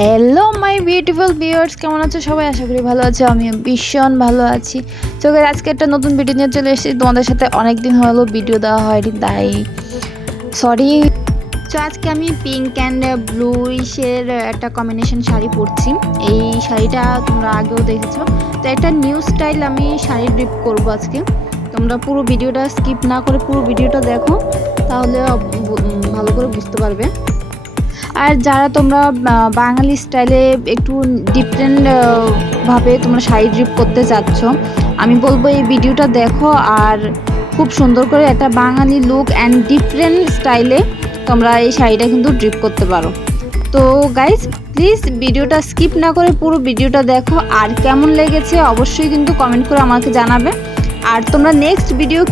Hello my beautiful viewers, কেমন আছো সবাই? আশা করি ভালো আছো। আমিও ভীষণ ভালো আছি। তো আজকে একটা নতুন ভিডিও নিয়ে চলে এসেছি। তোমাদের সাথে অনেক দিন হলো ভিডিও দেওয়া হয়নি, তাই সরি। তো আজকে আমি পিঙ্ক অ্যান্ড ব্লুইশের একটা কম্বিনেশন শাড়ি পরছি। এই শাড়িটা তোমরা আগেও দেখেছো। তো একটা নিউ স্টাইল আমি শাড়ি ড্রিপ করবো আজকে। তোমরা পুরো ভিডিওটা স্কিপ না করে পুরো ভিডিওটা দেখো, তাহলে ভালো করে বুঝতে পারবে। আর যারা তোমরা বাঙালি স্টাইলে একটু ডিফারেন্ট ভাবে তোমরা শাড়ি ড্রিপ করতে চাচ্ছ, আমি বলবো এই ভিডিওটা দেখো। আর খুব সুন্দর করে একটা বাঙালি লুক অ্যান্ড ডিফারেন্ট স্টাইলে তোমরা এই শাড়িটা কিন্তু ড্রিপ করতে পারো। তো গাইজ প্লিজ ভিডিওটা স্কিপ না করে পুরো ভিডিওটা দেখো। আর কেমন লেগেছে অবশ্যই কিন্তু কমেন্ট করে আমাকে জানাবে। আর তোমরা নেক্সট ভিডিও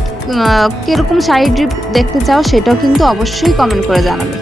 কীরকম শাড়ি ড্রিপ দেখতে চাও সেটাও কিন্তু অবশ্যই কমেন্ট করে জানাবে।